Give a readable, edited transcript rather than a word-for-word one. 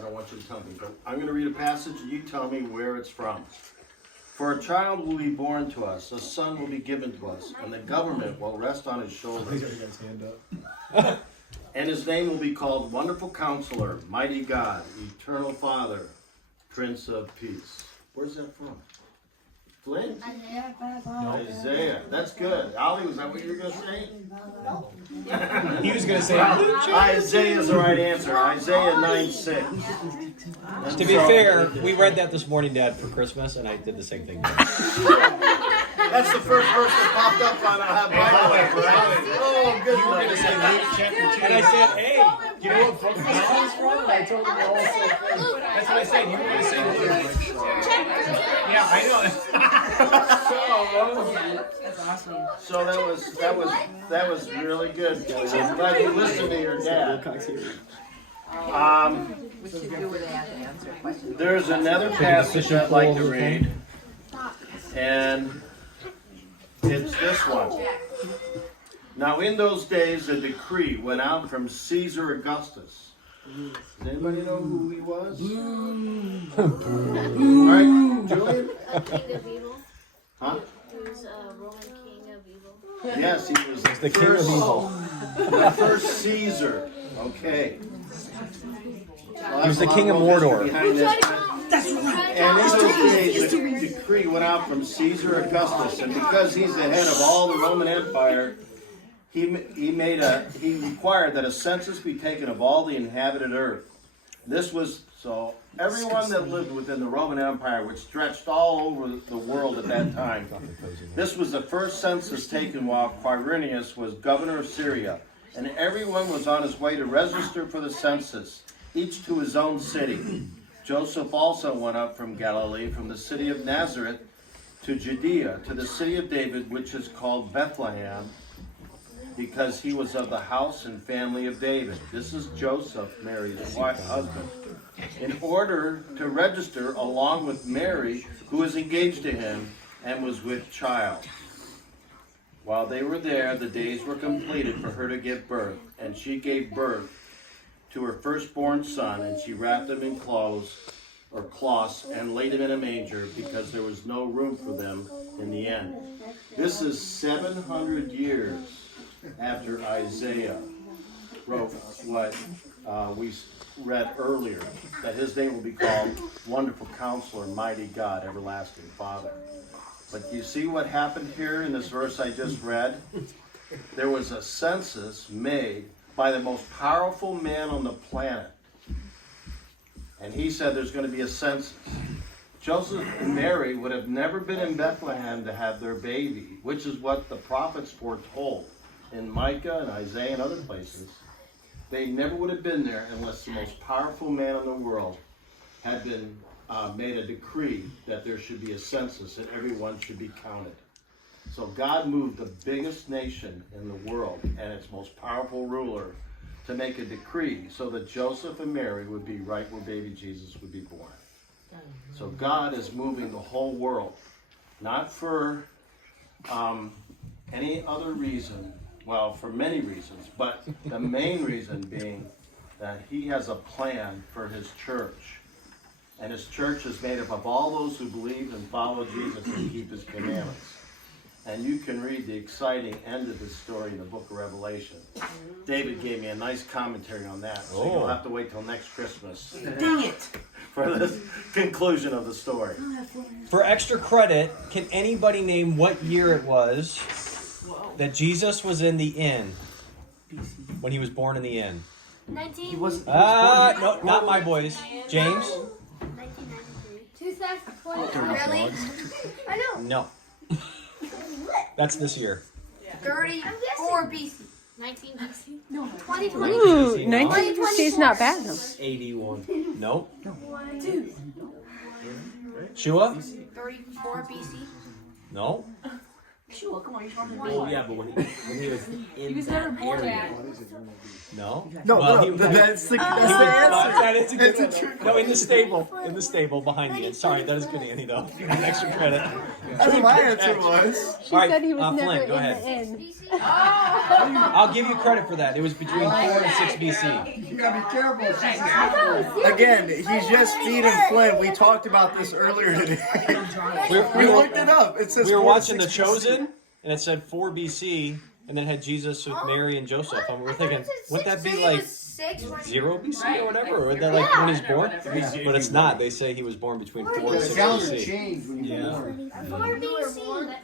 I don't want you to tell me, but I'm going to read a passage and you tell me where it's from. For a child will be born to us, a son will be given to us, and the government will rest on his shoulders. And his name will be called Wonderful Counselor, Mighty God, Eternal Father, Prince of Peace. Where's that from? Flint? Isaiah. That's good. Ali, was that what you were going to say? No. He was going to say Isaiah is the right answer. Isaiah 9:6. To be fair, we read that this morning, Dad, for Christmas, and I did the same thing. That's the first verse that popped up on Bible app, right? Oh, good. You were going to say Luke chapter 2. And I said, hey, you know what book this comes from? And I told him the whole same thing. That's what I said. You were going to say Luke. Yeah, I know. That's awesome. So that was really good. I'm glad you listened to your dad. We should do where they have to answer questions. There's another passage I'd like to read, and it's this one. Now in those days a decree went out from Caesar Augustus. Does anybody know who he was? All right, Julian? A king of evil. Huh? He was a Roman king of evil. Yes, he was The king of evil. the first Caesar. Okay. He was the king of Mordor. And in those days, the decree went out from Caesar Augustus, and because he's the head of all the Roman Empire, he required that a census be taken of all the inhabited earth. This was so everyone that lived within the Roman Empire, which stretched all over the world at that time. This was the first census taken while Quirinius was governor of Syria, and everyone was on his way to register for the census, each to his own city. Joseph also went up from Galilee, from the city of Nazareth to Judea, to the city of David, which is called Bethlehem, because he was of the house and family of David. This is Joseph, Mary's husband. In order to register along with Mary, who was engaged to him and was with child. While they were there, the days were completed for her to give birth, and she gave birth to her firstborn son, and she wrapped him in cloths and laid him in a manger, because there was no room for them in the inn. This is 700 years after Isaiah wrote what we read earlier, that his name will be called Wonderful Counselor, Mighty God, Everlasting Father. But you see what happened here in this verse I just read? There was a census made by the most powerful man on the planet. And he said there's going to be a census. Joseph and Mary would have never been in Bethlehem to have their baby, which is what the prophets foretold in Micah and Isaiah and other places. They never would have been there unless the most powerful man in the world had been made a decree that there should be a census and everyone should be counted. So God moved the biggest nation in the world and its most powerful ruler to make a decree so that Joseph and Mary would be right where baby Jesus would be born. So God is moving the whole world, not for any other reason, well, for many reasons, but the main reason being that he has a plan for his church. And his church is made up of all those who believe and follow Jesus and keep his commandments. And you can read the exciting end of the story in the book of Revelation. David gave me a nice commentary on that, so you'll have to wait till next Christmas. Dang it! For the conclusion of the story. For extra credit, can anybody name what year it was that Jesus was in the inn? When he was born in the inn? 19. No, not my boys. James? 1993. 2020. Really? I know. No. That's this year. 34 BC. 19 BC. No. 2020. Ooh, 19 BC is not bad though. 81. No. 2. Shua? 34 BC. No. Sure, come on, you're from the Oh yeah, but when he was in was that never born area. No. No, Well, no, that's the answer. That is a good It's a one. trick No, in the stable behind me. And sorry, that is good, Annie, though. You get extra credit. That's what my answer was. She All right, said he was never Flynn, in go ahead. the inn. BC. I'll give you credit for that. It was between 4 and 6 BC. You gotta be careful. Again, he's just feeding Flynn. We talked about this earlier today. We looked it up. It says We were 4 to watching The 6 Chosen, and it said 4 BC, and then it had Jesus with Mary and Joseph. And we were thinking, wouldn't that be like 0 BC or whatever? Or would that like when he's born? But it's not. They say he was born between 4 and The 6 calendar BC. changed when you were born. 4 BC.